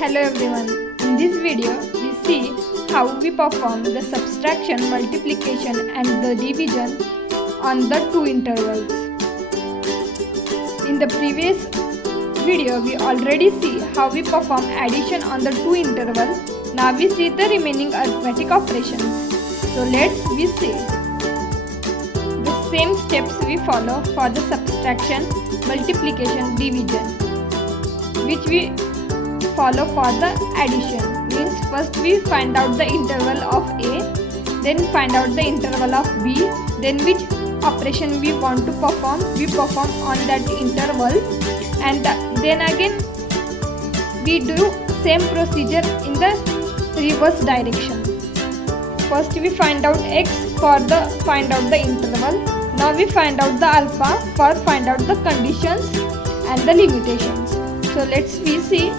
Hello everyone, in this video we see how we perform the subtraction, multiplication and the division on the two intervals. In the previous video we already see how we perform addition on the two intervals. Now we see the remaining arithmetic operations. So we see the same steps we follow for the subtraction, multiplication, division, which we follow for the addition. Means first we find out the interval of A, then find out the interval of B, then which operation we want to perform, we perform on that interval, and then again we do same procedure in the reverse direction. First we find out X for the find out the interval. Now we find out the alpha for find out the conditions and the limitations. So we see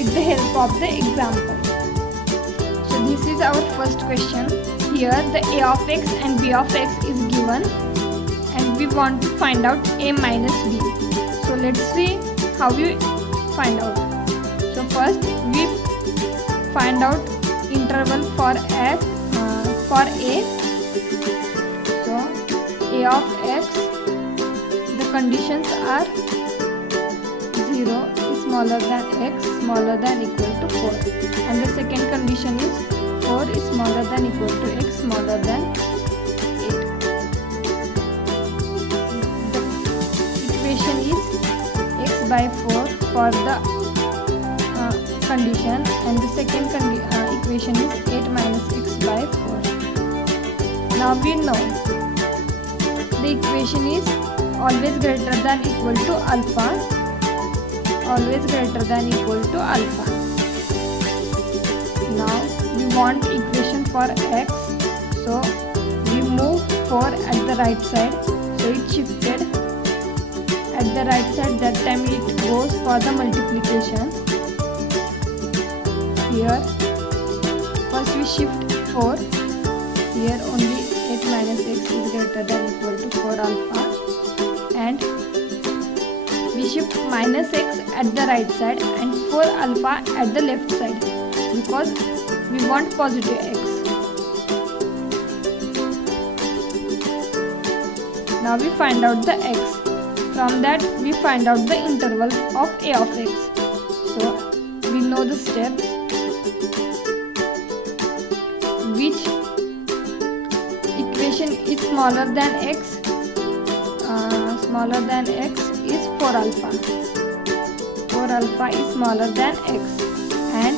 with the help of the example. So this is our first question. Here the a of x and b of x is given and we want to find out a minus b. So let's see how we find out. So first we find out interval for f for a. So a of x, the conditions are 0 is smaller than x smaller than equal to 4, and the second condition is 4 is smaller than equal to x smaller than 8. The equation is x by 4 for the condition, and the second equation is 8 minus x by 4. Now we know the equation is always greater than equal to alpha, always greater than equal to alpha. Now we want equation for x, so we move 4 at the right side, so it shifted at the right side. That time it goes for the multiplication. Here first we shift 4, here only 8 minus x is greater than equal to 4 alpha, and we shift minus x at the right side and 4 alpha at the left side because we want positive x. Now we find out the x. From that we find out the interval of a of x. So we know the steps. Which equation is smaller than x? Smaller than x is 4 alpha. 4 alpha is smaller than x, and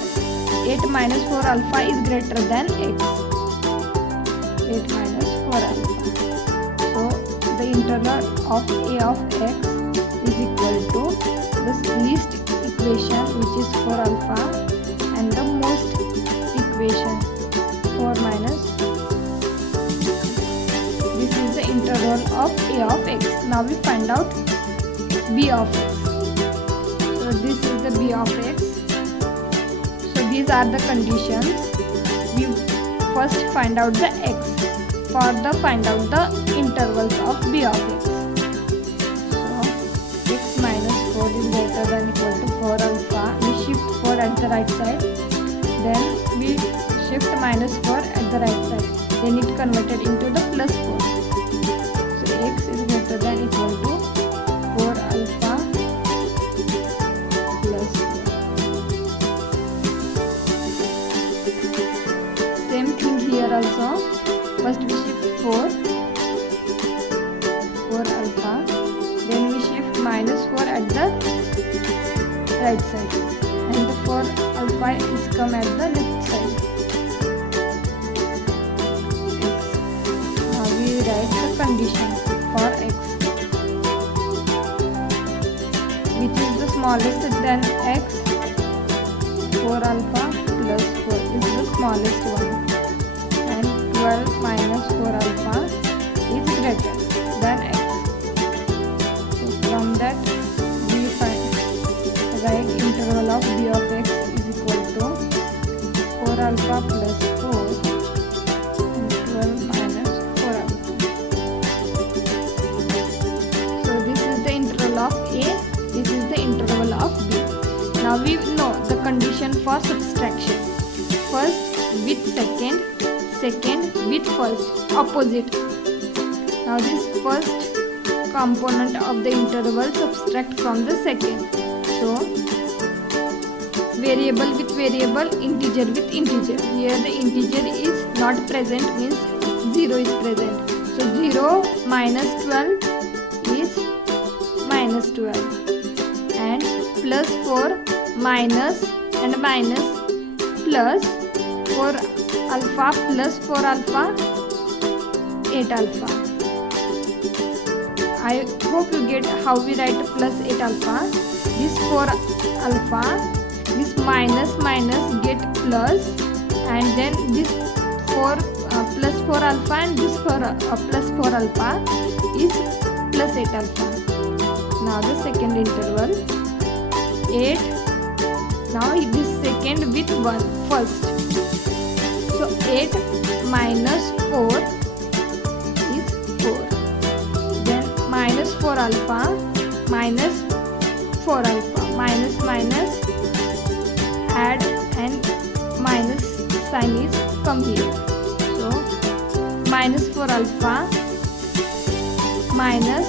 8 minus 4 alpha is greater than x. 8 minus 4 alpha. So the interval of a of x is equal to the least equation, which is 4 alpha, and the most equation 4 minus. This is the interval of a of x. Now we find out b of x. So this is the b of x. So these are the conditions. We first find out the x for the find out the intervals of b of x. So x minus 4 is greater than equal to 4 alpha. We shift 4 at the right side. Then we shift minus 4 at the right side. Then it converted into the plus 4. So x is greater than equal to 4 alpha plus 4. Same thing here also. First we shift 4 alpha. Then we shift minus 4 at the right side. And the 4 alpha is come at the left side. Now we write the condition for x, which is the smallest than x. 4 alpha plus 4 is the smallest one, and 12 minus 4 alpha is greater than x. So from that we write interval of b of x is equal to 4 alpha plus 4 and 12 minus 4 alpha. So this is the interval of a, this is the interval of b. Now we know the condition for subtraction. First with second, second with first, opposite. Now this first component of the interval subtract from the second. So variable with variable, integer with integer. Here the integer is not present, means 0 is present. So 0 minus 12 is minus 12, and plus 4 minus and minus plus 4 alpha plus 4 alpha 8 alpha. I hope you get how we write plus 8 alpha. This 4 alpha, this minus minus get plus, and then this 4 plus 4 alpha, and this plus 4 alpha is plus 8 alpha. Now the second interval 8. Now this second with 1 first. So 8 minus 4 is 4. Then minus 4 alpha minus 4 alpha, minus minus add, and minus sign is come here. So minus 4 alpha minus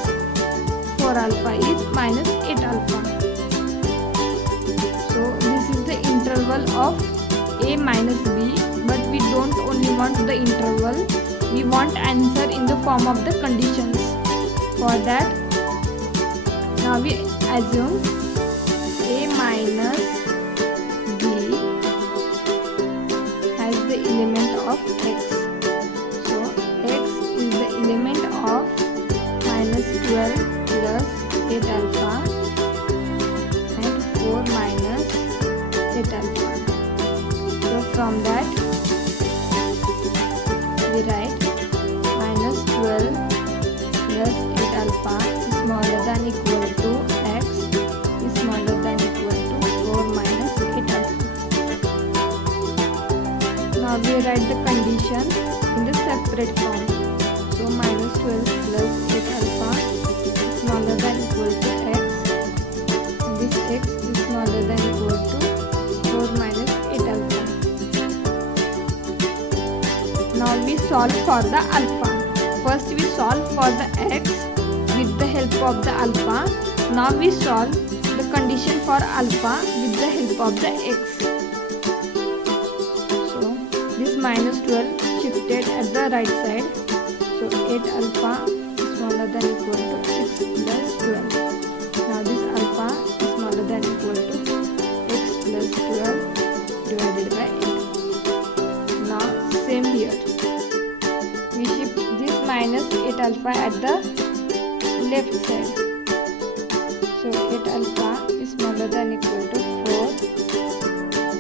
4 alpha is minus 8 alpha. So this is the interval of a minus b, but we don't only want the interval, we want answer in the form of the conditions. For that, now we assume a minus b has the element of x. So x is the element of minus 12 plus 8 alpha and 4 minus 8 alpha. So from that we write minus 12 plus 8 alpha is smaller than equal to x is smaller than equal to 4 minus 8 alpha. Now we write the condition in the separate form. So minus 12 plus 8 alpha is smaller than equal to x, and this x is smaller than equal to 4 minus 8 alpha. Now we solve for the alpha. First we solve for the x with the help of the alpha. Now we solve the condition for alpha with the help of the x. So this minus 12 shifted at the right side. So 8 alpha is smaller than equal to x plus 12. Now this alpha is smaller than equal to x plus 12 divided by 8. Now same here. We shift this minus 8 alpha at the left side. So 8 alpha is smaller than equal to 4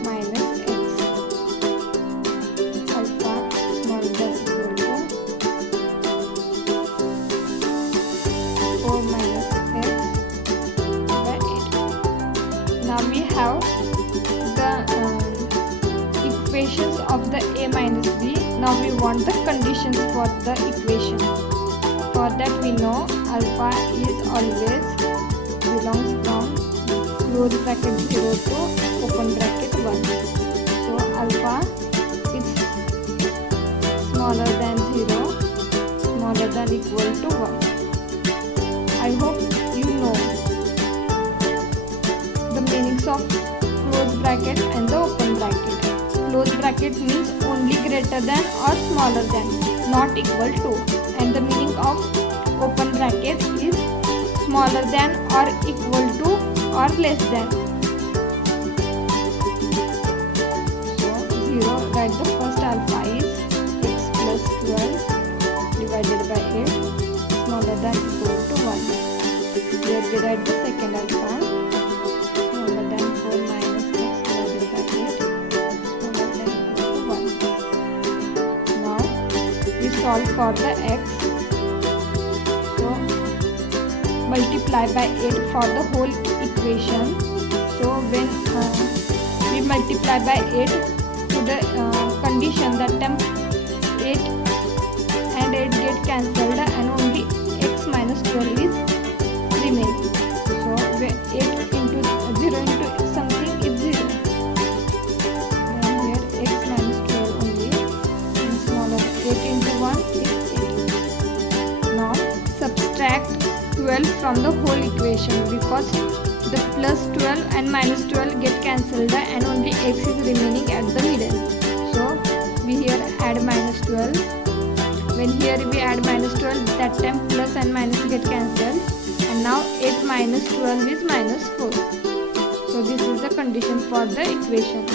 minus x. Alpha is smaller than equal to 4 minus x by 8. Now we have the equations of the a minus b. Now we want the conditions for the equation. For that we know alpha is always belongs from close bracket 0 to open bracket 1. So alpha is smaller than 0, smaller than equal to 1. I hope you know the meanings of close bracket and the open bracket. Close bracket means only greater than or smaller than, not equal to, and the meaning of open bracket is smaller than or equal to or less than. So 0, write the first alpha is x plus 12 divided by 8 smaller than equal to 1. Here we write the second alpha smaller than 4 minus x divided by 8 smaller than equal to 1. Now we solve for the x. So multiply by 8 for the whole equation. So when we multiply by 8 to the condition, that time 8 and 8 get cancelled and only x minus 12 is remaining. So 8 into 0 into something 12 from the whole equation because the plus 12 and minus 12 get cancelled and only x is remaining at the middle. So we here add minus 12. When here we add minus 12, that time plus and minus get cancelled, and now 8 minus 12 is minus 4. So this is the condition for the equation.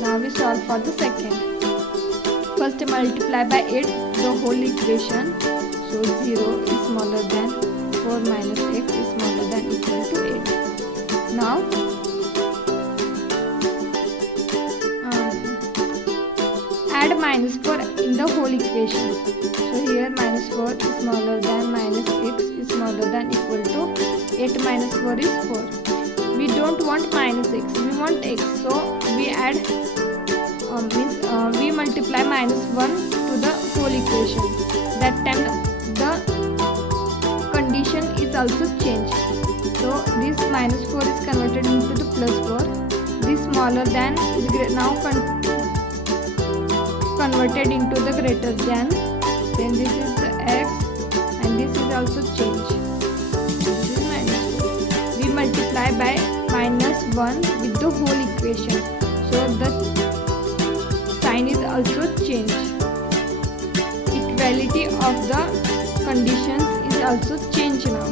Now we solve for the second. First multiply by 8 the whole equation. So 0 is smaller than 4 minus x is smaller than equal to 8. Now add minus 4 in the whole equation. So here minus 4 is smaller than minus x is smaller than equal to 8 minus 4 is 4. We don't want minus x, we want x. So we add we multiply minus 1 to the whole equation. That time the condition is also changed. So this minus 4 is converted into the plus 4. This smaller than is now converted into the greater than. Then this is the x and this is also changed. This is minus 4. We multiply by minus 1 with the whole equation. So the sign is also changed. Equality of the conditions is also changed now.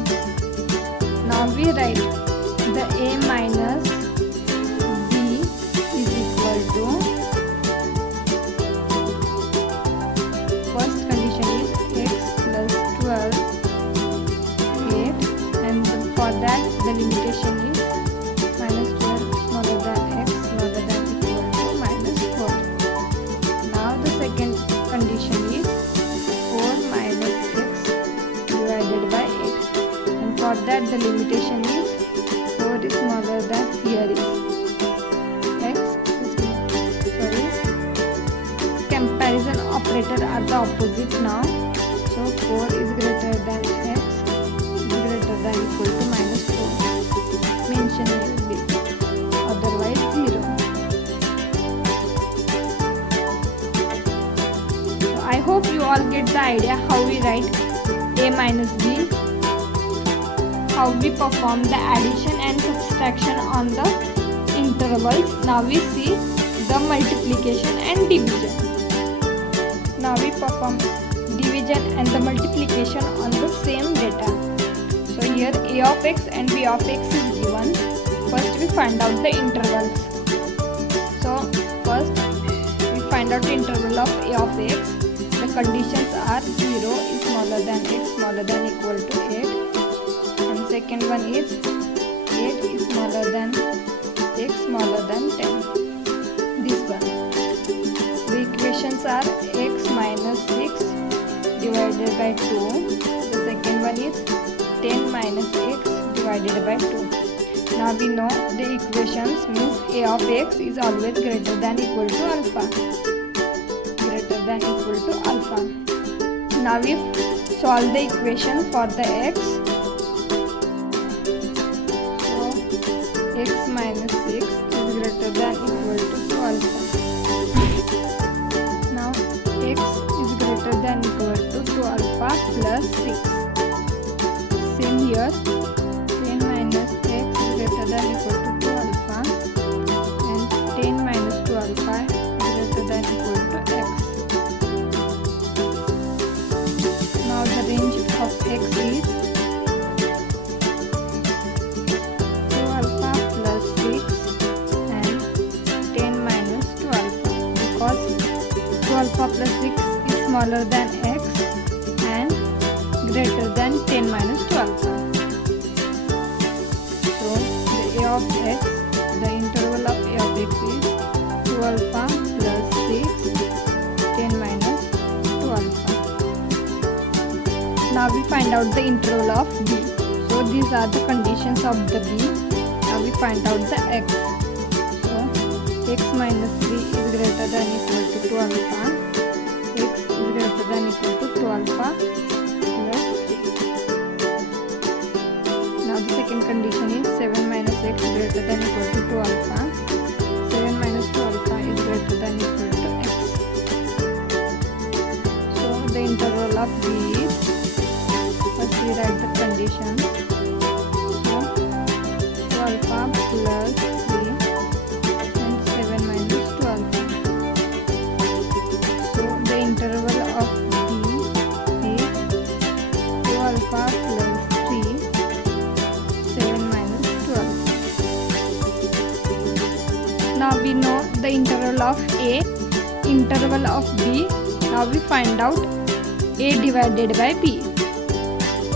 Now we write the a minus b is equal to, first condition is x plus 12 8, and for that the limitation is minus 12 smaller than x smaller than equal to minus 4. Now the second condition is 4 minus x divided by 8, and for that the limitation is 4 is smaller than, here is x is comparison operator are the opposite now. So 4 is greater than x is greater than equal to minus 4. Mention will be, otherwise 0. So I hope you all get the idea how we write a minus b, how we perform the addition and subtraction on the intervals. Now we see the multiplication and division. Now we perform division and the multiplication on the same data. So here a of x and b of x is given. First we find out the intervals. So first we find out the interval of a of x. The conditions are 0 is smaller than x smaller than equal to 8, and second one is 8 is smaller than x smaller than 10. This one. The equations are x minus 6 divided by 2. The second one is 10 minus x divided by 2. Now we know the equations means a of x is always greater than equal to alpha. Greater than equal to alpha. Now we solve the equation for the x. So x minus 6 is greater than equal to alpha. Now x is greater than equal to 2 alpha plus 6. Same here, 10 minus x is greater than equal to 2 alpha, and 10 minus 2 alpha is greater than equal to x. Now the range of x is 2 alpha plus 6 and 10 minus 2 alpha, because 2 alpha plus 6 is smaller than x and greater than 10 minus 2 alpha. So the a of x, the interval of a of x is 2 alpha plus 6, 10 minus 2 alpha. Now we find out the interval of b. So these are the conditions of the b. Now we find out the x. So x minus 3 is greater than equal to 2 alpha. X is greater than equal to 2 alpha plus 3. Now the second condition is 7 minus x greater than equal to 2 alpha. 7 minus 2 alpha is greater than equal to x. So the interval of b is, first we write the condition. multiplication. So 2 alpha plus 3 and 7 minus 2 alpha. So the interval of B is 2 alpha plus 3, 7 minus 2 alpha. Now we know the interval of A, interval of B. Now we find out A divided by B.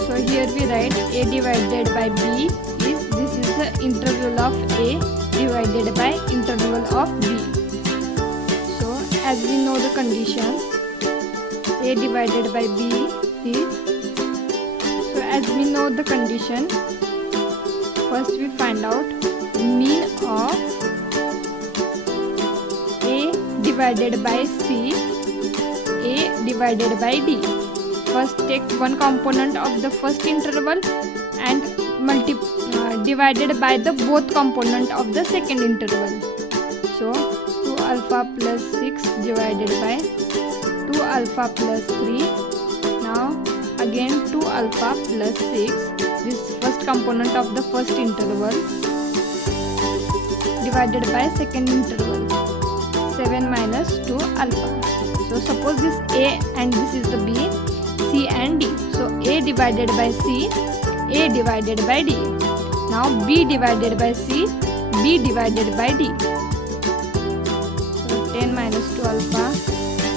So here we write A divided by B is, this is the interval of A divided by interval of B. So as we know the condition, A divided by B is, so as we know the condition, first we find out mean of A divided by C, A divided by D. First take one component of the first interval and divided by the both component of the second interval. So 2 alpha plus 6 divided by 2 alpha plus 3. Now again 2 alpha plus 6, this first component of the first interval, divided by second interval, 7 minus 2 alpha. So suppose this A and this is the B, C and D. So A divided by C, A divided by D. Now B divided by C, B divided by D. So 10 minus 2 alpha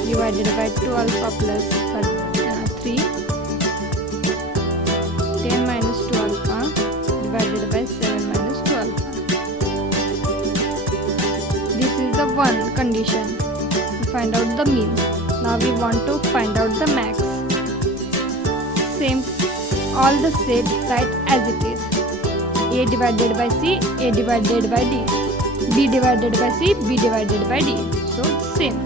divided by 2 alpha plus 3. 10 minus 2 alpha divided by 7 minus 2 alpha. This is the one condition. We find out the mean. Now we want to find out the max. Same, all the set write as it is. A divided by C, A divided by D. B divided by C, B divided by D. So same.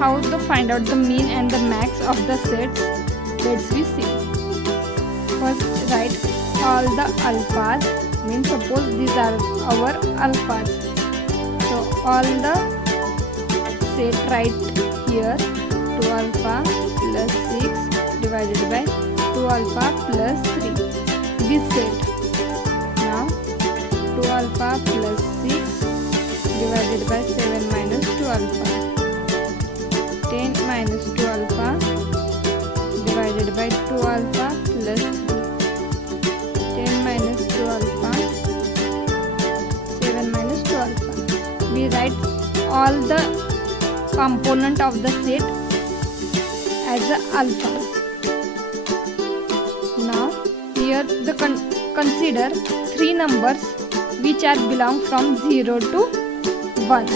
How to find out the mean and the max of the sets? Let's we see. First write all the alphas, means suppose these are our alphas. So all the set write here 2 alpha plus 6 divided by 2 alpha plus 3. This set. Now 2 alpha plus 6 divided by 7 minus 2 alpha. 10 minus 2 alpha divided by 2 alpha plus 3. 10 minus 2 alpha, 7 minus 2 alpha. We write all the component of the set as a alpha. Now here the consider 3 numbers which are belong from 0 to 1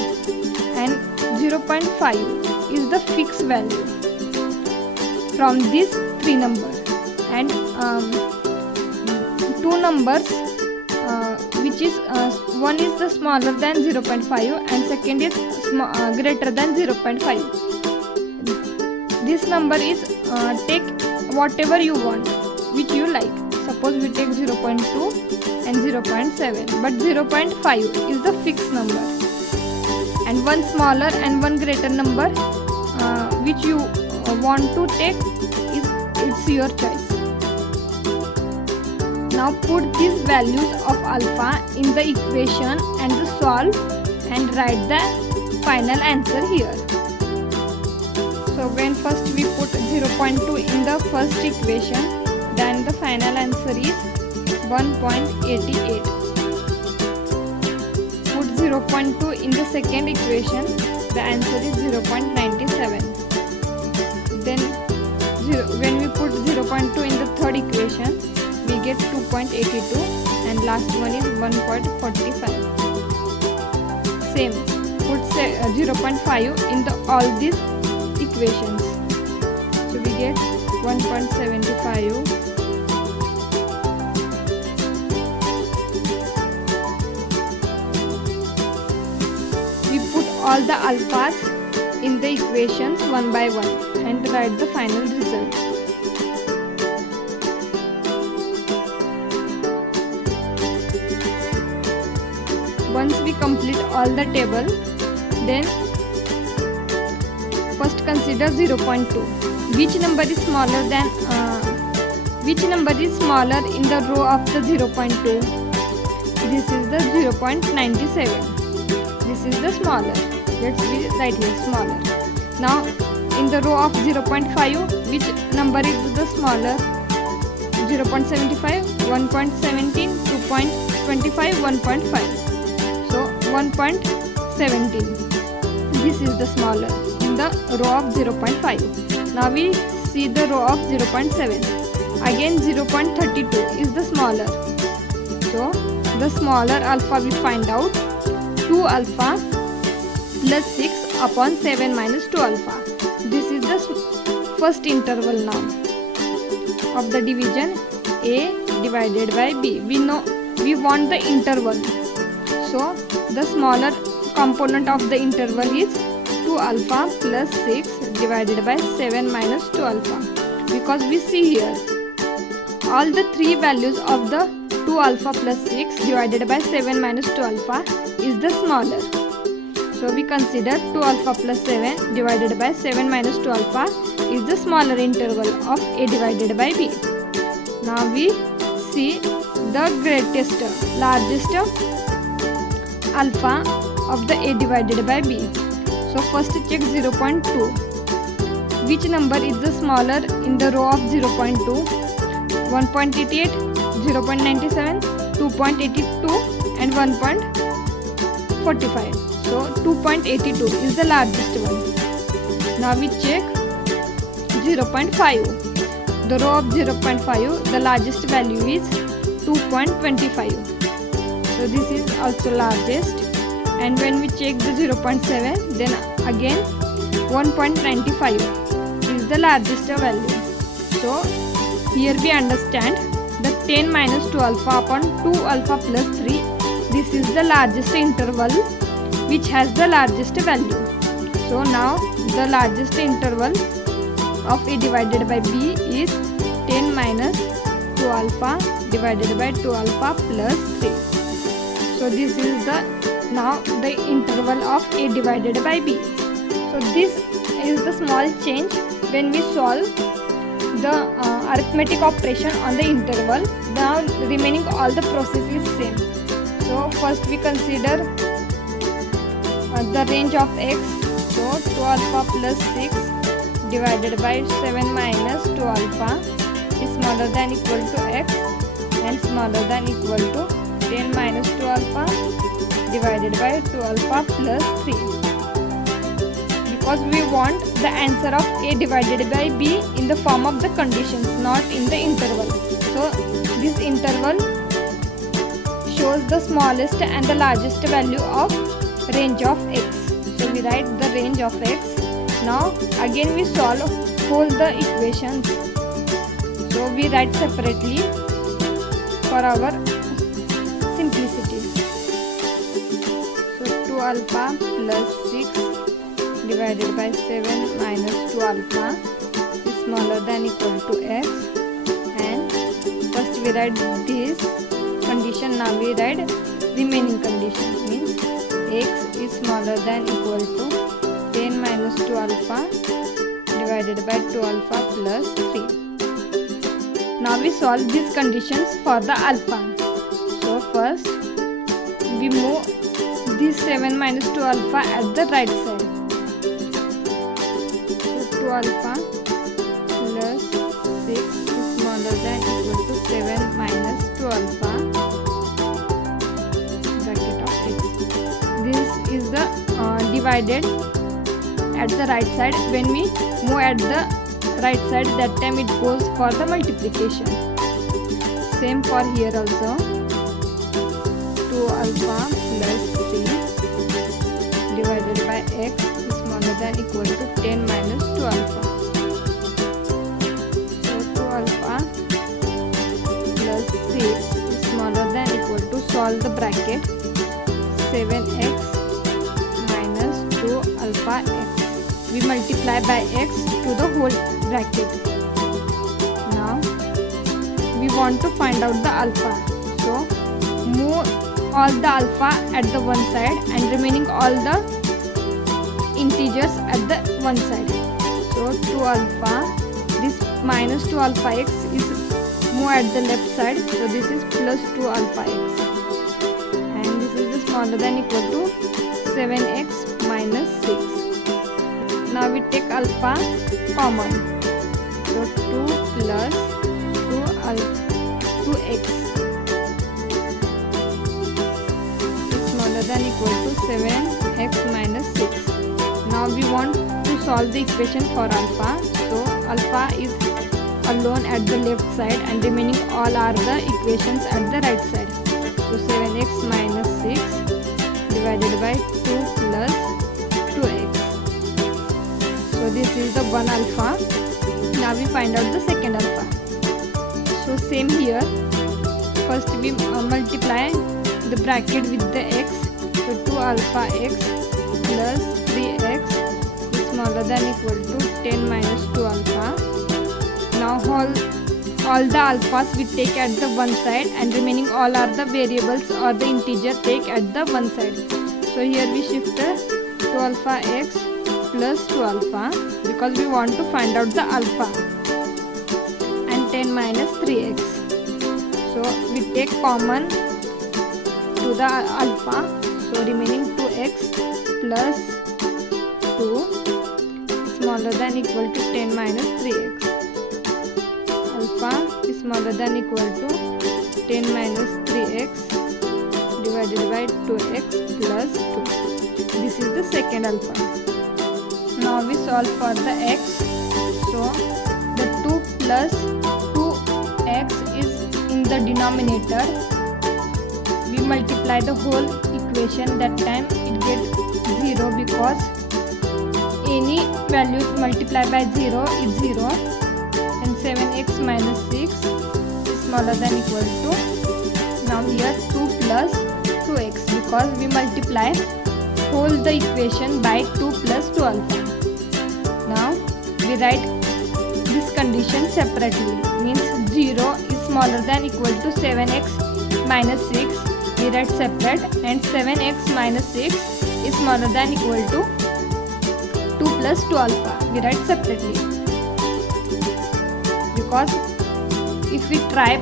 and 0.5 is the fixed value from these 3 numbers, and 2 numbers which is one is the smaller than 0.5 and second is greater than 0.5. This number is take whatever you want, which you like. Suppose we take 0.2 and 0.7, but 0.5 is the fixed number, and one smaller and one greater number which you want to take is, it's your choice. Now put these values of alpha in the equation and solve and write the final answer here. So when first we put 0.2 in the first equation, then the final answer is 1.88. Put 0.2 in the second equation, the answer is 0.97. Then when we put 0.2 in the third equation, we get 2.82, and last one is 1.45. Same, put 0.5 in the all these equations, so we get 1.75, 2.82, all the alphas in the equations one by one and write the final result. Once we complete all the table, then first consider 0.2. Which number is smaller in the row of the 0.2? This is the 0.97. This is the smaller. Let's be right here, smaller. Now in the row of 0.5, which number is the smaller? 0.75, 1.17, 2.25, 1.5. So 1.17. This is the smaller in the row of 0.5. Now we see the row of 0.7. Again 0.32 is the smaller. So the smaller alpha we find out 2 alpha plus 6 upon 7 minus 2 alpha. This is the first interval now of the division A divided by B. We want the interval. So the smaller component of the interval is 2 alpha plus 6 divided by 7 minus 2 alpha. Because we see here all the three values of the 2 alpha plus 6 divided by 7 minus 2 alpha is the smaller. So we consider 2 alpha plus 7 divided by 7 minus 2 alpha is the smaller interval of A divided by B. Now we see the largest alpha of the A divided by B. So first check 0.2. Which number is the smaller in the row of 0.2? 1.88, 0.97, 2.82 and 1.45. So 2.82 is the largest one. Now we check 0.5. The row of 0.5, the largest value is 2.25. So this is also largest. And when we check the 0.7, then again 1.95 is the largest value. So here we understand that 10 minus 2 alpha upon 2 alpha plus 3, this is the largest interval which has the largest value. So now the largest interval of A divided by B is 10 minus 2 alpha divided by 2 alpha plus 3. So this is the interval of A divided by B. So this is the small change when we solve the arithmetic operation on the interval. Now remaining all the process is same. So first we consider the range of x. So 2 alpha plus 6 divided by 7 minus 2 alpha is smaller than equal to x and smaller than equal to 10 minus 2 alpha divided by 2 alpha plus 3. Because we want the answer of A divided by B in the form of the conditions, not in the interval. So this interval shows the smallest and the largest value of range of x. So we write the range of x. Now again we solve whole the equations. So we write separately for our simplicity. So 2 alpha plus 6 divided by 7 minus 2 alpha is smaller than equal to x. And first we write this condition. Now we write remaining condition, means x is smaller than equal to 10 minus 2 alpha divided by 2 alpha plus 3. Now we solve these conditions for the alpha. So first we move this 7 minus 2 alpha at the right side. So 2 alpha plus 6 is smaller than equal to 7 minus 2 alpha bracket of x. This is the divided at the right side. When we move at the right side, that time it goes for the multiplication. Same for here also. 2 alpha plus 3 divided by x is smaller than equal to 10 minus 2 alpha. So 2 alpha plus 6 is smaller than equal to, solve the bracket, 7x minus 2 alpha x. We multiply by x to the whole bracket. Now we want to find out the alpha. So move all the alpha at the one side and remaining all the integers at the one side. So 2 alpha, this minus 2 alpha x is move at the left side. So this is plus 2 alpha x. And this is the smaller than equal to 7x minus 6. Now we take alpha common. So 2 plus 2x is smaller than equal to 7x minus 6. Now we want to solve the equation for alpha. So alpha is alone at the left side and remaining all are the equations at the right side. So 7x minus 6 divided by 2 plus 2x. So this is the one alpha. Now we find out the second alpha. So same here. First we multiply the bracket with the x. So 2 alpha x plus 3x is smaller than equal to 10 minus 2 alpha. Now all the alphas we take at the one side and remaining all are the variables or the integer take at the one side. So here we shift 2 alpha x plus 2 alpha because we want to find out the alpha, and 10 minus 3x. So we take common to the alpha. So remaining 2x plus 2 smaller than equal to 10 minus 3x. Alpha is smaller than equal to 10 minus 3x divided by 2x plus 2. This is the second alpha. Now we solve for the x. So the 2 plus 2x is in the denominator. We multiply the whole equation. That time it gets 0 because any value multiplied by 0 is 0. And 7x minus 6 is smaller than equal to, now here 2 plus 2x because we multiply whole the equation by 2 plus 2 alpha. Now we write this condition separately, means 0 is smaller than equal to 7x minus 6 we write separate, and 7x minus 6 is smaller than equal to 2 plus 2 alpha we write separately. Because if we try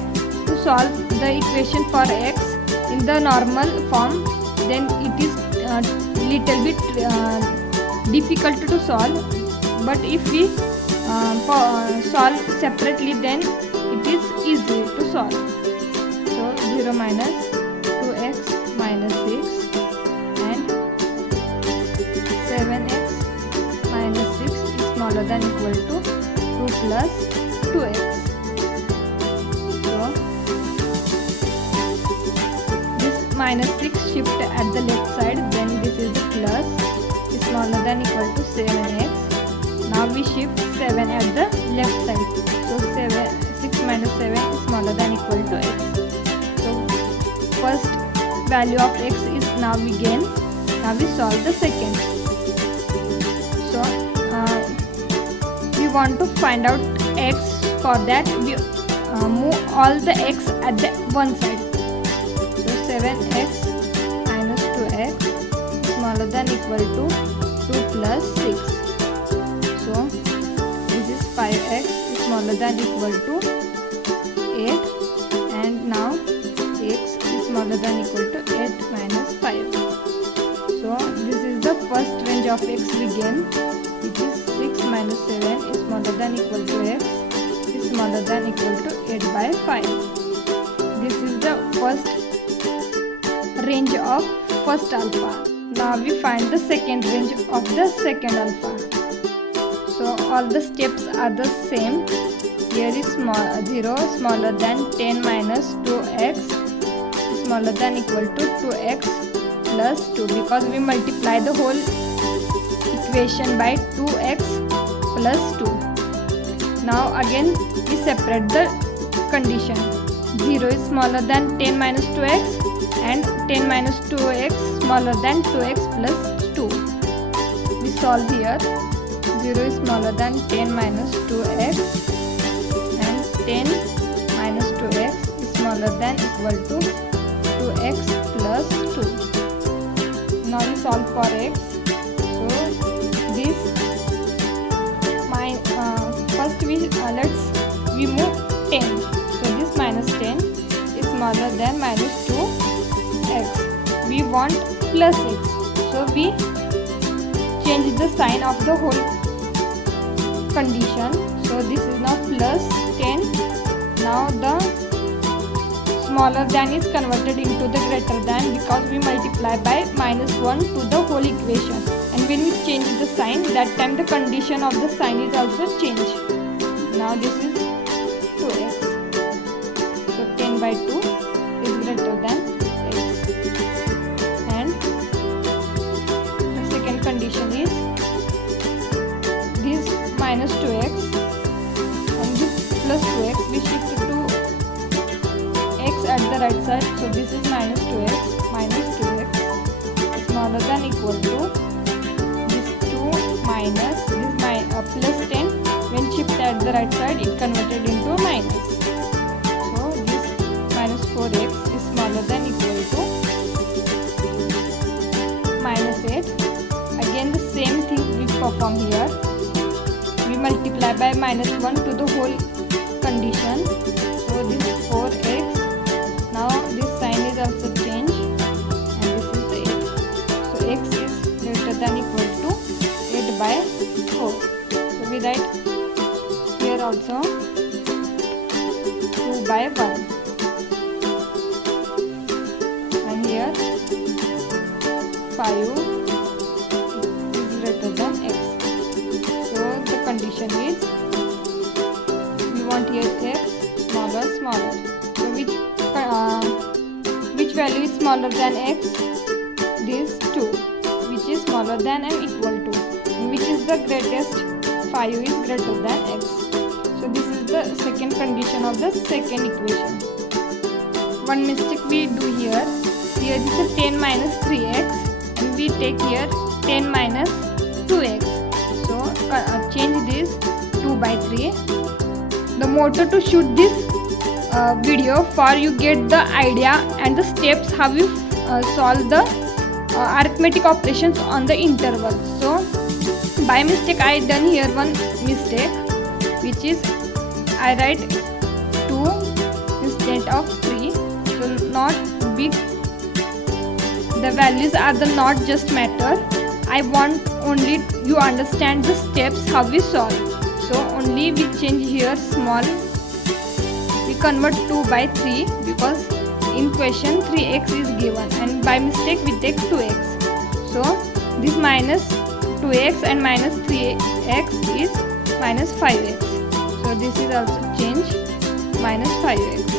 to solve the equation for x in the normal form, then it is little bit difficult to solve, but if we solve separately, then it is easy to solve. So 0 minus 2x minus 6 and 7x minus 6 is smaller than equal to 2 plus 2x. So this minus 6 shift at the left side, then this is the plus is smaller than equal to 7x. Now we shift 7 at the left side. So 6 minus 7 is smaller than equal to x. So first value of x is now we gain. Now we solve the second. So we want to find out x. For that we move all the x at the one side. So 7x minus 2x smaller than equal to 2 plus 6. So this is 5x is smaller than equal to 8, and now x is smaller than equal to 8 minus 5. So this is the first range of x we gain, which is 6 minus 7 is smaller than equal to x is smaller than equal to 8 by 5. This is the first range of first alpha. Now we find the second range of the second alpha. So all the steps are the same. Here is 0 smaller than 10 minus 2x is smaller than equal to 2x plus 2 because we multiply the whole equation by 2x plus 2. Now again we separate the condition. 0 is smaller than 10 minus 2x and 10 minus 2x smaller than 2x plus 2. We solve here. 0 is smaller than 10 minus 2x and 10 minus 2x is smaller than equal to 2x plus 2. Now we solve for x. So this first we move 10. So this minus 10 is smaller than minus 2x. We want plus x. So we change the sign of the whole condition. So this is now plus 10. Now the smaller than is converted into the greater than, because we multiply by minus 1 to the whole equation. And when we change the sign, that time the condition of the sign is also changed. Now this is 2x. So 10 by 2 is greater than x. And the second condition is this minus 2x and this plus 2x. We shift to x at the right side. So this is minus 2x. Minus 2x smaller than equal to this 2 minus this plus 10. When shifted at the right side, it converted into minus. So this minus 4x is smaller than equal to minus 8. Again the same thing we perform here. We multiply by minus 1 to the whole condition. So this is 4x. Now this sign is also changed and this is the 8. So x is greater than equal to 8 by 4. So we write here also 2 by 1 and here 5 is greater than x. So the condition is we want here x smaller. So which value is smaller than x? This 2, which is smaller than and equal to, and which is the greatest? 5 is greater than x. So this is the second condition of the second equation. One mistake we do here. Here is a 10 minus 3x and we take here 10 minus 2x. So change this 2 by 3. The motto to shoot this video for you get the idea and the steps how you solve the arithmetic operations on the interval. So by mistake I done here one mistake, which is I write 2 instead of 3. So not big, the values are the not just matter. I want only you understand the steps how we solve. So only we change here small. We convert 2 by 3 because in question 3x is given and by mistake we take 2x. So this minus 2x and minus 3x is minus 5x. So this is also changed minus 5x.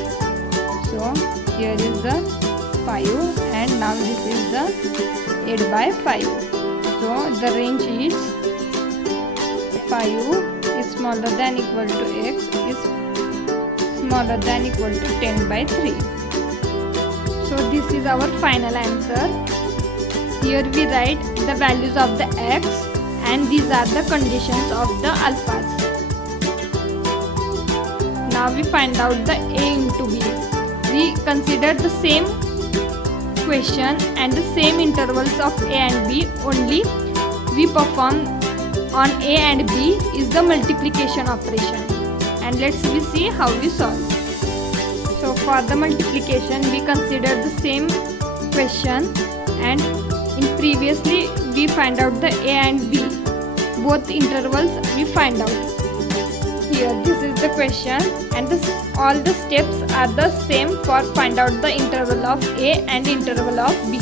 So here is the 5 and now this is the 8 by 5. So the range is 5 is smaller than equal to x is smaller than equal to 10 by 3. So this is our final answer. Here we write the values of the x and these are the conditions of the alphas. Now we find out the a into b. We consider the same question and the same intervals of a and b, only we perform on a and b is the multiplication operation. And let's see how we solve. So for the multiplication we consider the same question and in previously we find out the a and b, both intervals we find out. Here this is the question and all the steps are the same for find out the interval of a and interval of b.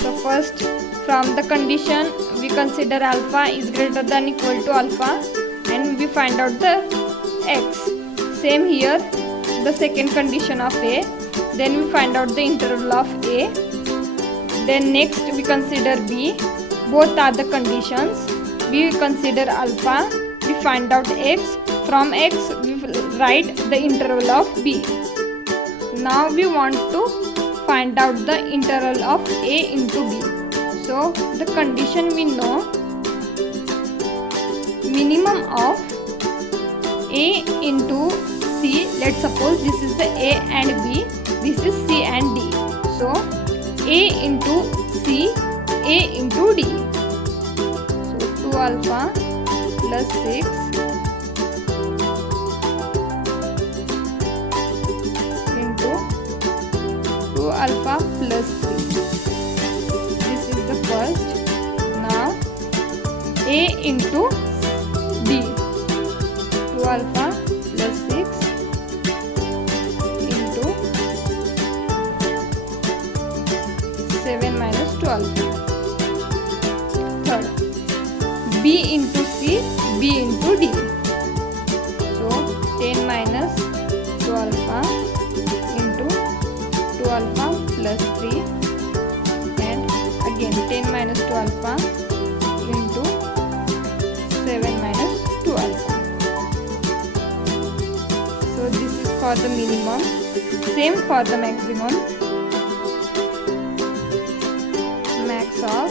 So first from the condition we consider alpha is greater than equal to alpha and we find out the x. Same here the second condition of a, then we find out the interval of a. Then next we consider b, both are the conditions. We consider alpha, we find out x. From x we write the interval of b. Now we want to find out the interval of a into b. So the condition we know, minimum of A into C. Let's suppose this is the A and B, this is C and D. So A into C, A into D. So 2 alpha plus 6 into 2 alpha plus 3. This is the first. Now A into D, 2 alpha plus 6 into 7 minus 2 alpha. Third, B into C, B into D. So 10 minus 2 alpha into 2 alpha plus 3, and again 10 minus 2 alpha into 7 minus 2 alpha. So this is for the minimum. Same for the maximum. Max of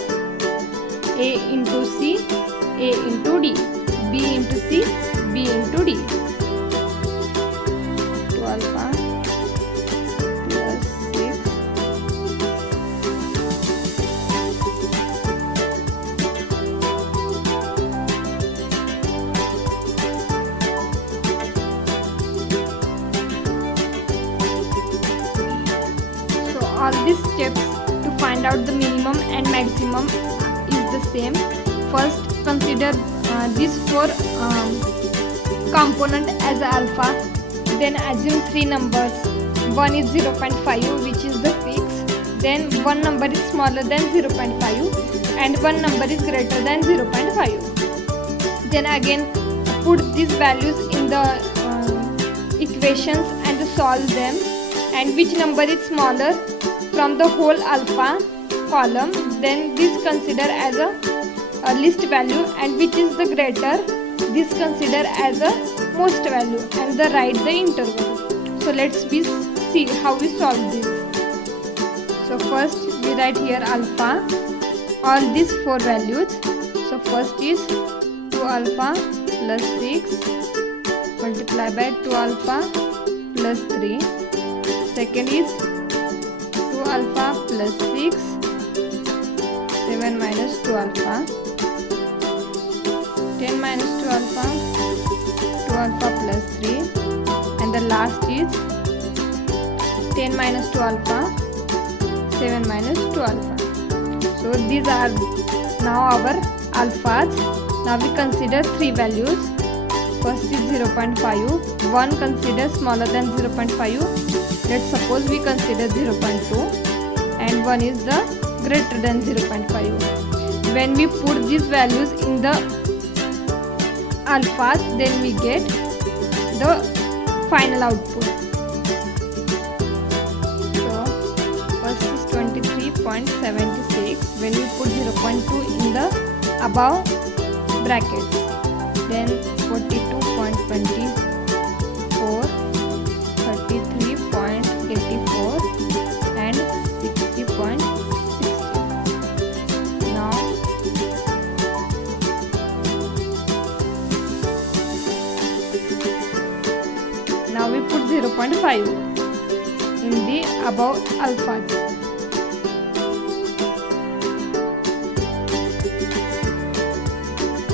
A into C, A into D, B into C, B into D. 2 alpha plus 6 all these steps to find out the minimum and maximum is the same. First, consider these 4 component as alpha. Then assume 3 numbers. One is 0.5, which is the fix. Then one number is smaller than 0.5 and one number is greater than 0.5. Then again put these values in the equations and solve them, and which number is smaller from the whole alpha column, then this consider as a least value, and which is the greater, this consider as a most value, and the write the interval. So let's see how we solve this. So first we write here alpha, all these 4 values. So first is 2 alpha plus 6 multiply by 2 alpha plus 3. Second is 2 alpha plus 6, 7 minus 2 alpha, 10 minus 2 alpha, 2 alpha plus 3, and the last is 10 minus 2 alpha, 7 minus 2 alpha. So these are now our alphas. Now we consider 3 values. First is 0.5, one consider smaller than 0.5. Let's suppose we consider 0.2, and one is the greater than 0.5. When we put these values in the alphas, then we get the final output. So first is 23.76. When we put 0.2 in the above brackets, then 42.24, 33.84 and 60.60. Now we put 0.5 in the above alphas.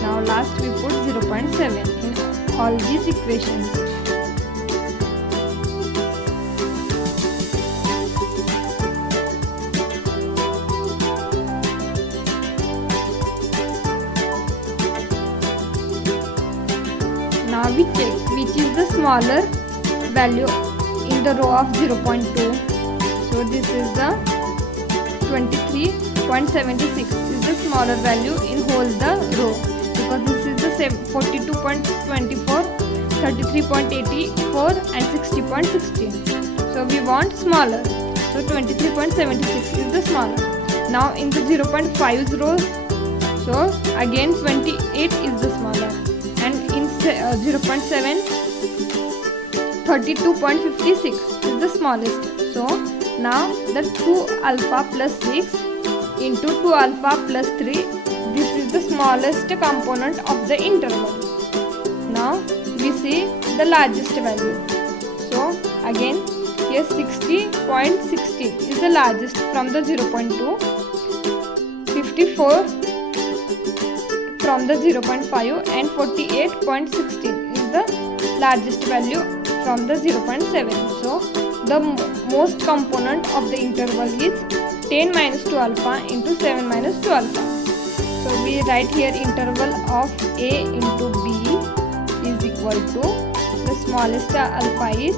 Now last we put 0.7 in all these equations. Now we check which is the smaller value in the row of 0.2. So this is the 23.76 is the smaller value in whole the row, because this is the 42.24, 33.84 and 60.16. So we want smaller. So 23.76 is the smaller. Now in the 0.5 row, so again 28 is the smaller, and in 0.7, 32.56 is the smallest. So now the 2 alpha plus 6 into 2 alpha plus 3. This is the smallest component of the interval. Now we see the largest value. So again here 60.16 is the largest from the 0.2, 54 from the 0.5 and 48.16 is the largest value from the 0.7. So the most component of the interval is 10 minus 2 alpha into 7 minus 2 alpha. So we write here interval of A into B is equal to the smallest alpha is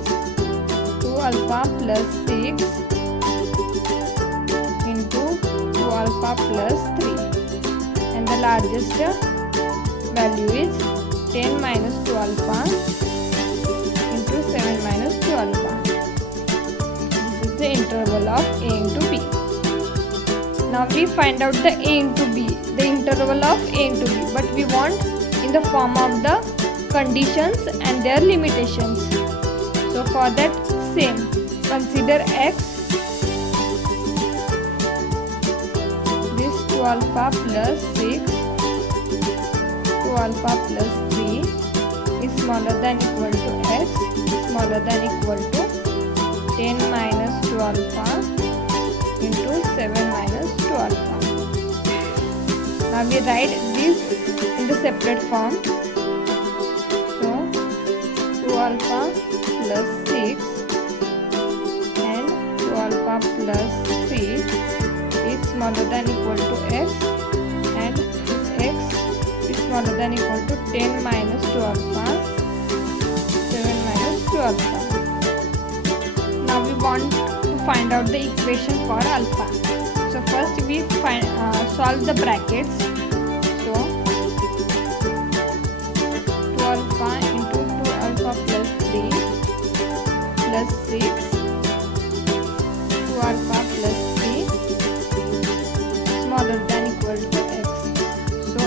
2 alpha plus 6 into 2 alpha plus 3, and the largest value is 10 minus 2 alpha into 7 minus 2 alpha. This is the interval of A into B. Now we find out the A into B, the interval of A into B, but we want in the form of the conditions and their limitations. So for that, same, consider x, this 2 alpha plus 6, 2 alpha plus 3 is smaller than equal to x, smaller than equal to 10 minus 2 alpha into 7 minus 2 alpha. Now we write this in the separate form. So 2 alpha plus 6 and 2 alpha plus 3 is smaller than equal to x, and this x is smaller than equal to 10 minus 2 alpha, 7 minus 2 alpha. Now we want to find out the equation for alpha. So first we solve the brackets. So 2 alpha into 2 alpha plus 3 plus 6, 2 alpha plus 3 smaller than equal to x. So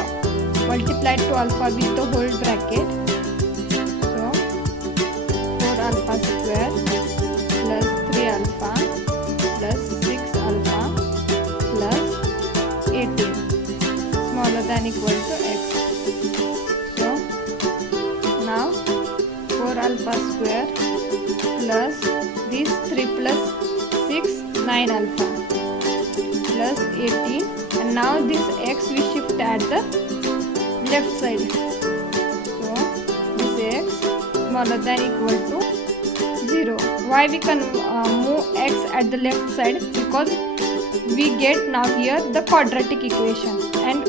multiply 2 alpha with the whole bracket. So 4 alpha square plus 3 alpha plus 6 alpha plus 18 smaller than equal to x. So now 4 alpha square plus this 3 plus 6, 9 alpha plus 18, and now this x we shift at the left side. So this x smaller than equal to 0. Why we can move x at the left side? Because we get now here the quadratic equation, and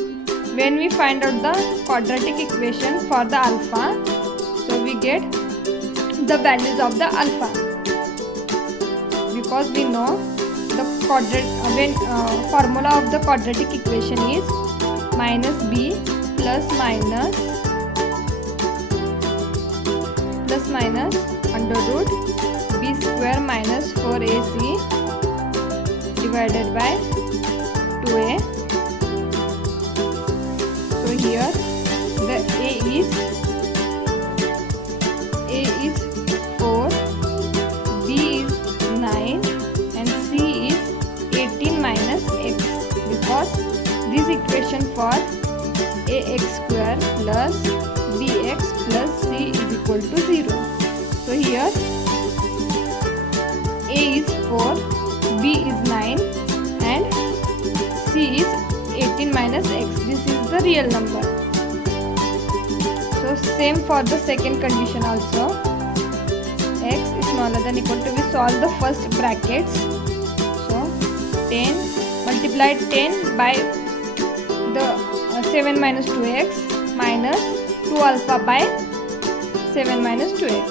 when we find out the quadratic equation for the alpha, so we get the values of the alpha, because we know the formula of the quadratic equation is minus b plus minus under root b square minus 4ac divided by 2a. So here the a is 4, b is 9 and c is 18 minus x, because this equation for ax square plus bx plus c is equal to 0. So here a is 4, b is 9 and c is 18 minus x. This is the real number. So same for the second condition also. X is smaller than equal to, we solve the first brackets. So 10, multiply 10 by the 7 minus 2x minus 2 alpha by 7 minus 2x.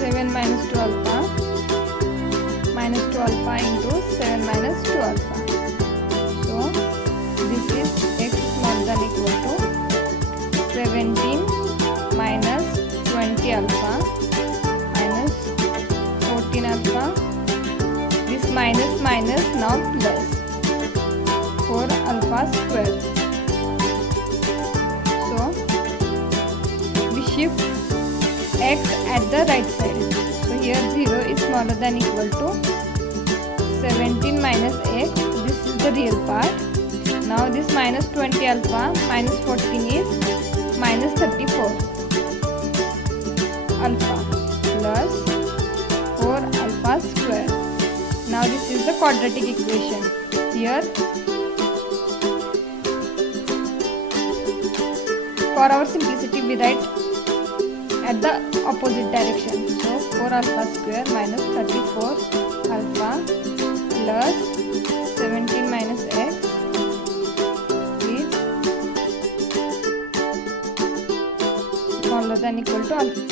7 minus 2 alpha minus 2 alpha into 7 minus 2 alpha. So this is x smaller than equal to 17 minus 20 alpha minus 14 alpha. This minus now plus 4 alpha square. So we shift x at the right side. So here 0 is smaller than equal to 17 minus x, this is the real part. Now this minus 20 alpha minus 14 is minus 34 alpha plus 4 alpha square. Now this is the quadratic equation. Here for our simplicity we write at the opposite direction. So 4 alpha square minus 34 alpha plus 17 minus x is smaller than equal to alpha.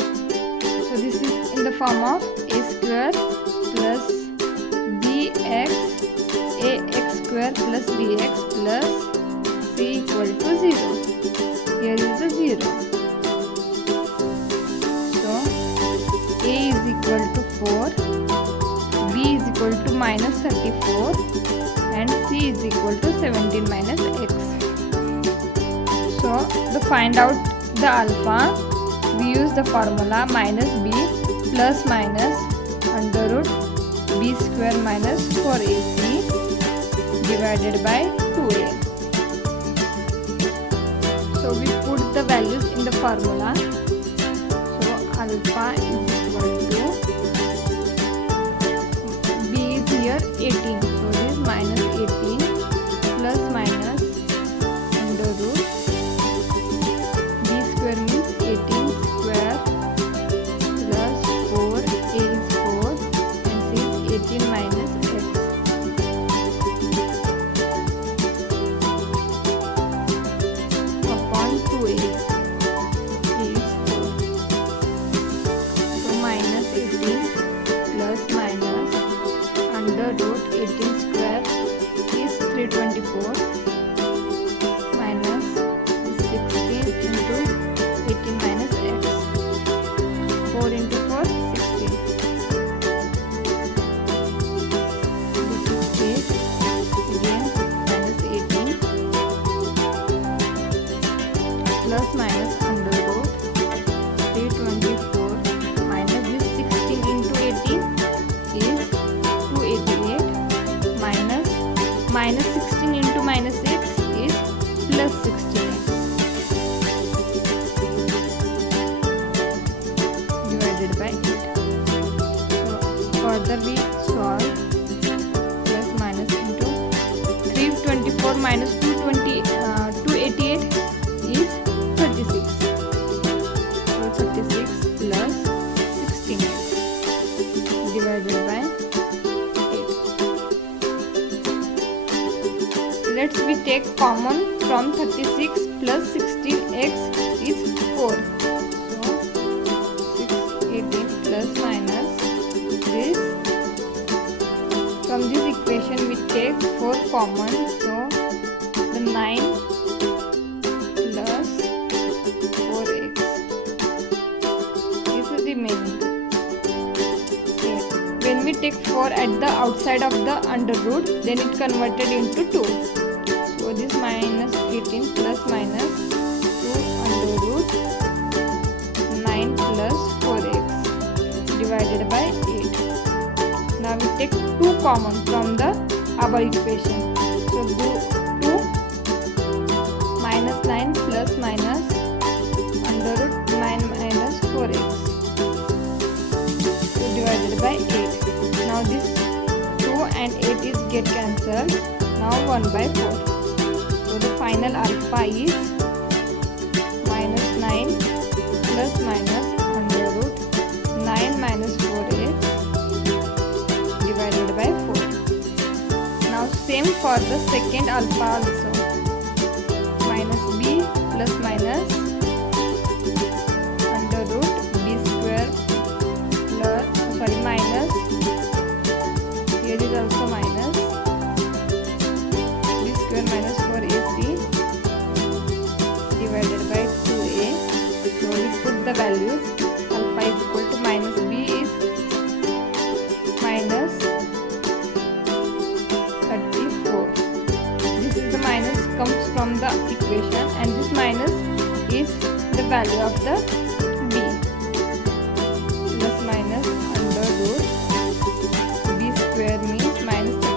So this is in the form of a square plus bx ax square plus bx plus c equal to 0. Here is the 0. So a is equal to 4, b is equal to minus 34 and c is equal to 17 minus x. So to find out the alpha, we use the formula minus b plus minus under root b square minus 4ac divided by 2a. So we put the values in the formula. So alpha is equal to b is here 18. So this is minus 18 plus minus under root b square means 18 square plus 4 a is 4 and c is 18 minus x upon 2a is 4. So minus 18 plus minus under root 18 square is 324 minus 16 into 18 minus x. 4 into 4 16. This is 8 again minus 18 plus minus under root 324 minus this 16 into 18 is 288 minus 16 into minus x is plus 16x divided by 8. So further we solve. Plus minus into 324 minus 288 is 36. So 36 plus 16x divided by 8. Let's we take common from 36 plus 16x is 4. So 18 plus minus this. From this equation we take 4 common. So the 9 plus 4x is remaining 8. When we take 4 at the outside of the under root, then it converted into 2. So this minus 18 plus minus 2 under root 9 plus 4x divided by 8. Now we take 2 common from the above equation. So do 2 minus 9 plus minus under root 9 minus 4x. So divided by 8. Now this 2 and 8 is get cancelled. Now 1 by 4. So the final alpha is minus 9 plus minus under root 9 minus 4x divided by 4. Now same for the second alpha also. Minus b plus minus under root b square plus minus, here is also minus b square minus 4ac divided by 2a. So we put the values. Alpha is equal to minus b is minus 34. This is the minus comes from the equation and this minus is the value of the b. Plus minus under root b square means minus 34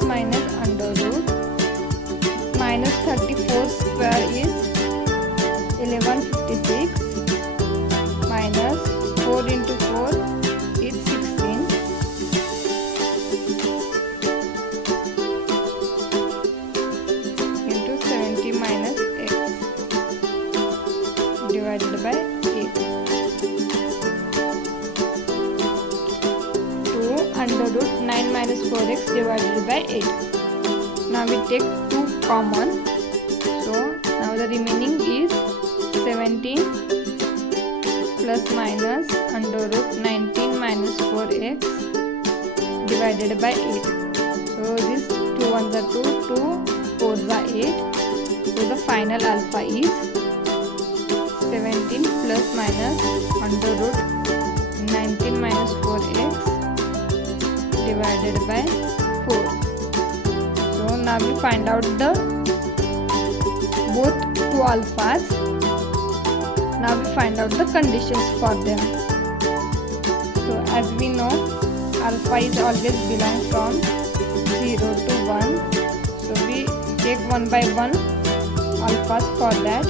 plus minus under root minus 34 square is 1156 minus 4 into 4 is 16 into 70 minus x divided by 8. 2 under root 9 minus 4x divided by 8. Now we take 2 common, so now the remaining is 17 plus minus under root 19 minus 4x divided by 8. So this 2 ones are 2, 2 4s are 8. So the final alpha is 17 plus minus under root 19 minus 4x divided by 4. So now we find out the both two alphas. Now we find out the conditions for them. So as we know, alpha is always belong from 0 to 1. So we take one by one alphas for that.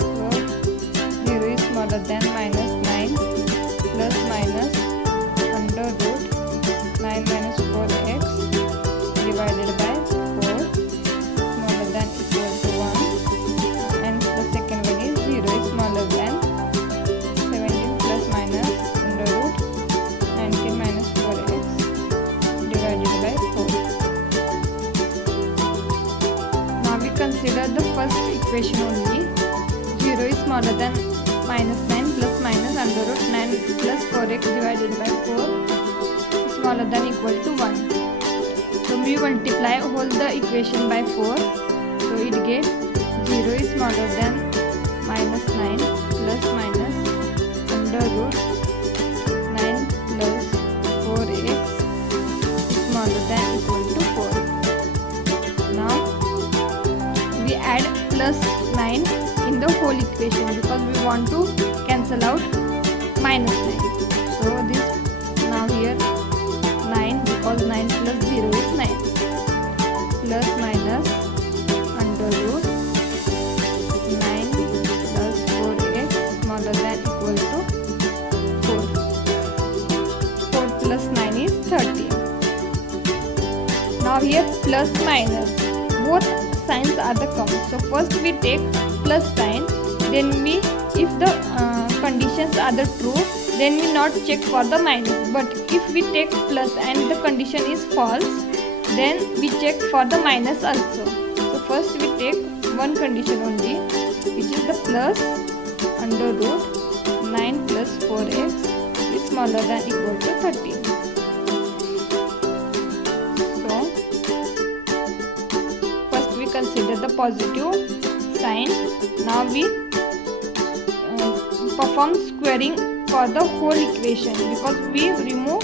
So 0 is smaller than minus 9 plus minus under root 9 minus 4x divided by 4 smaller than equal to 1, and the second one is 0 is smaller than 17 plus minus under root 19 minus 4x divided by 4. Now we consider the first equation only. 0 is smaller than minus 9 plus minus under root 9 plus 4x divided by 4 smaller than equal to 1. So we multiply whole the equation by 4. So it gets 0 is smaller than minus 9 plus minus under root 9 plus 4x smaller than equal to 4. Now we add plus 9 in the whole equation because we want to cancel out minus 9. So this now here 9 because 9 plus 0 is 9 plus minus under root 9 plus 4x smaller than equal to 4. 4 plus 9 is 30. Now here plus minus both signs are the common. So first we take plus sign, then we if the conditions are the true, then we not check for the minus. But if we take plus and the condition is false, then we check for the minus also. So first we take one condition only, which is the plus under root 9 plus 4x is smaller than equal to 30. So first we consider the positive sign. Now we perform squaring for the whole equation because we remove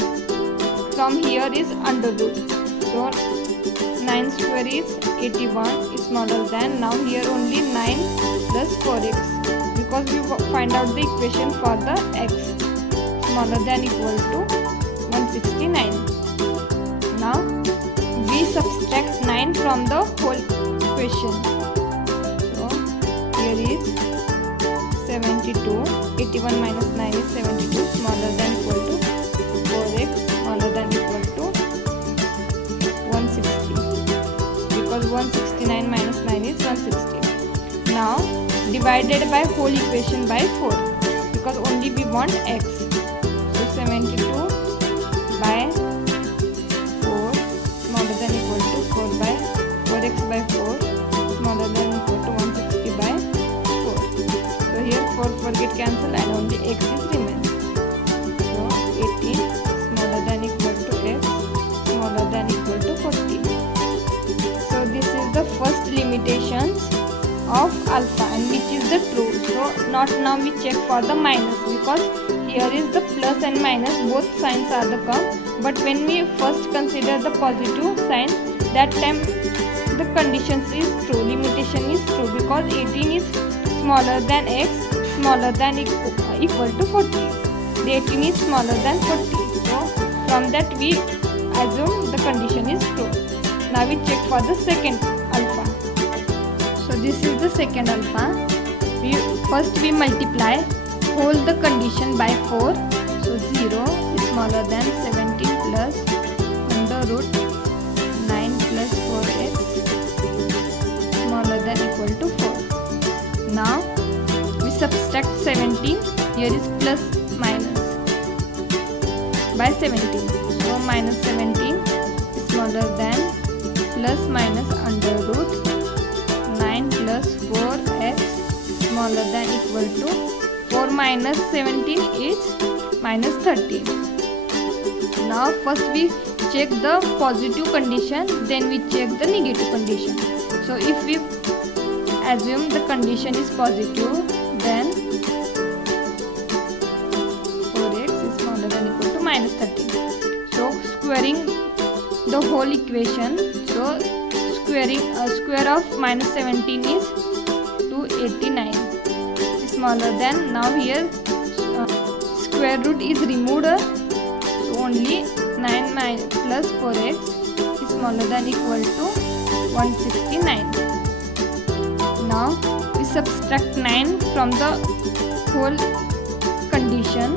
from here is under root. So 9 square is 81 is smaller than, now here only 9 plus 4x because we find out the equation for the x smaller than equal to 169. Now we subtract 9 from the whole equation. So here is 72, 81 minus 9 is 72 smaller than equal to 4x smaller than equal to 160 because 169 minus 9 is 160. Now divided by whole equation by 4 because only we want x. So 72 by 4 smaller than equal to 4 by 4x by 4 smaller than equal to 160 by 4. So here 4 get cancelled and only x is remains. So 18 smaller than equal to x smaller than equal to 40. So this is the first limitations of alpha and which is the true. So not now we check for the minus because here is the plus and minus both signs are the come. But when we first consider the positive sign, that time the conditions is true, limitation is true because 18 is smaller than x smaller than equal to 40. The 18 is smaller than 40. So from that we assume the condition is true. Now we check for the second alpha. So this is the second alpha. First we multiply whole the condition by 4. So 0 is smaller than 17 plus under root 9 plus 4x smaller than equal to 4. Now we subtract 17. Here is plus minus by 17. So minus 17 is smaller than plus minus under root 9 plus 4x smaller than equal to 4 minus 17 is minus 13. Now first we check the positive condition, then we check the negative condition. So if we assume the condition is positive, then 4x is smaller than equal to minus 13. So squaring the whole equation, so square of minus 17 is 289 is smaller than, now here square root is removed, so only 9 plus 4x is smaller than equal to 169. Now we subtract 9 from the whole condition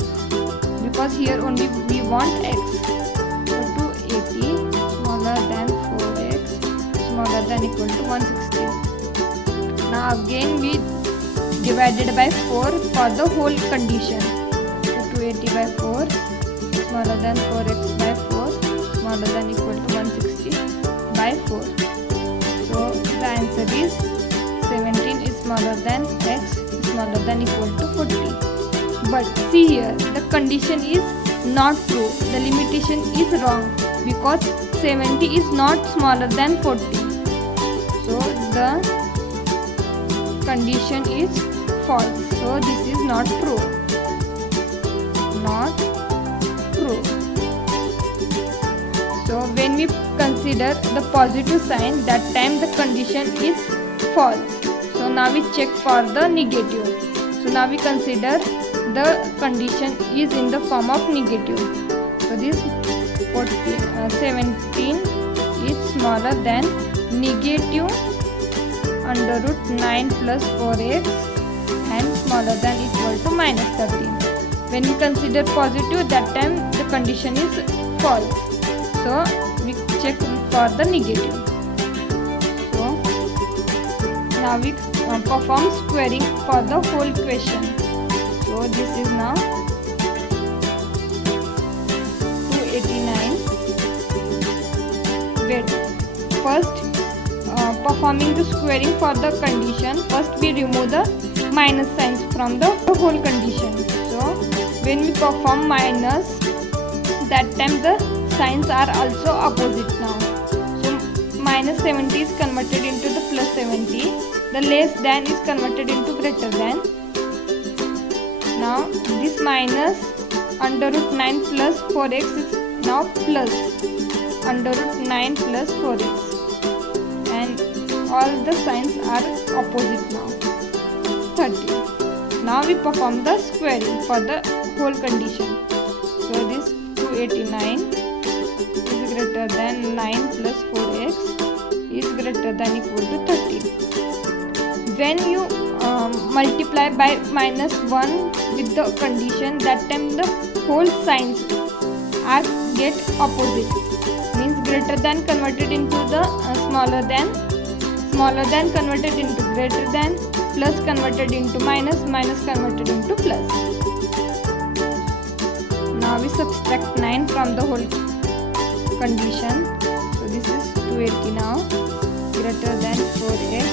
because here only we want x. So 280 smaller than 4x smaller than equal to 160. Now again we divided by 4 for the whole condition. So 280 by 4 smaller than 4x by 4 smaller than equal to 160 by 4. So the answer is 17 is smaller than x smaller than equal to 40. But see here, the condition is not true. The limitation is wrong because 70 is not smaller than 40. So the condition is false. So this is not true. Not true. So when we consider the positive sign, that time the condition is false. So now we check for the negative. So now we consider the condition is in the form of negative. So this 17 is smaller than negative under root 9 plus 4x and smaller than equal to minus 13. When we consider positive, that time the condition is false. So we check for the negative. So now we perform squaring for the whole equation. So this is now 289. Wait, first performing the squaring for the condition, first we remove the minus signs from the whole condition. So when we perform minus, that time the signs are also opposite now. So minus 70 is converted into the plus 70. The less than is converted into greater than. Now this minus under root 9 plus 4x is now plus under root 9 plus 4x. And all the signs are opposite now. 30. Now we perform the squaring for the whole condition. So this 289 is greater than 9 plus 4x is greater than equal to 30. When you multiply by minus 1 with the condition, that time the whole signs are get opposite. Means greater than converted into the smaller than converted into greater than, plus converted into minus, minus converted into plus. Now we subtract 9 from the whole condition. So this is 280 now, greater than 4x,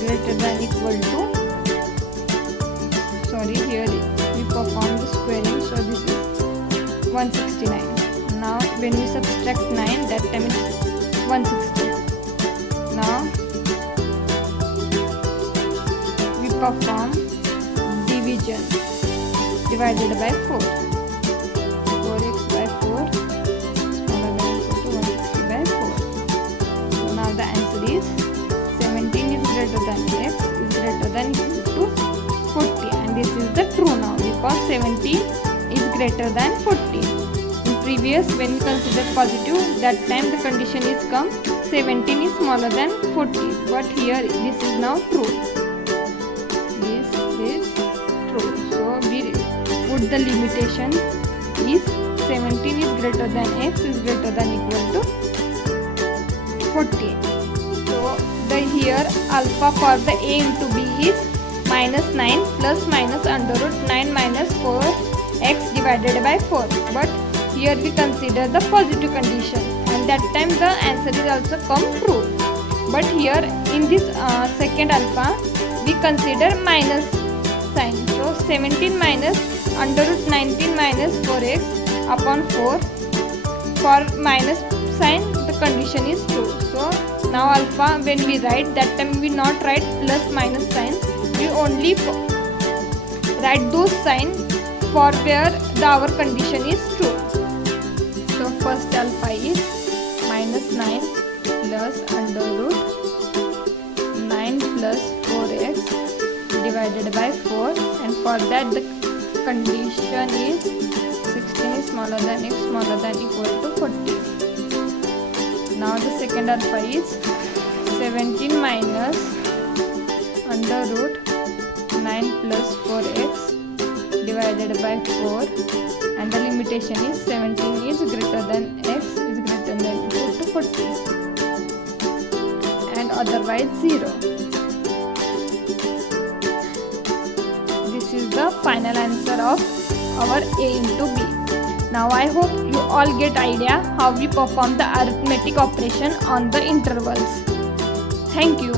greater than equal to, sorry, here we perform the squaring. So this is 169. Now when we subtract 9, that time is 160. Now we perform division. Divided by 4. 4x by 4 smaller than equal to 160 by 4. So now the answer is 17 is greater than x is greater than equal to 40, and this is the true now because 17 is greater than 40. In previous, when we consider positive, that time the condition is come 17 is smaller than 40, but here this is now true. This is true. So we put the limitation is 17 is greater than x is greater than equal to 40. So the here alpha for the a into b is minus 9 plus minus under root 9 minus 4 x divided by 4. But here we consider the positive condition, and that time the answer is also come true. But here in this second alpha we consider minus sign. So 17 minus under root 19 minus 4x upon 4. For minus sign the condition is true. So now alpha when we write, that time we not write plus minus sign, we only write those sign for where our condition is true. So first alpha is minus 9 plus under root 9 plus 4x divided by 4, and for that the condition is 16 is smaller than x smaller than equal to 40. Now the second alpha is 17 minus under root 9 plus 4x divided by 4, and the limitation is 17 is greater than x is greater than equal to 40, and otherwise 0. This is the final answer of our a into b. Now I hope you all get idea how we perform the arithmetic operation on the intervals. Thank you.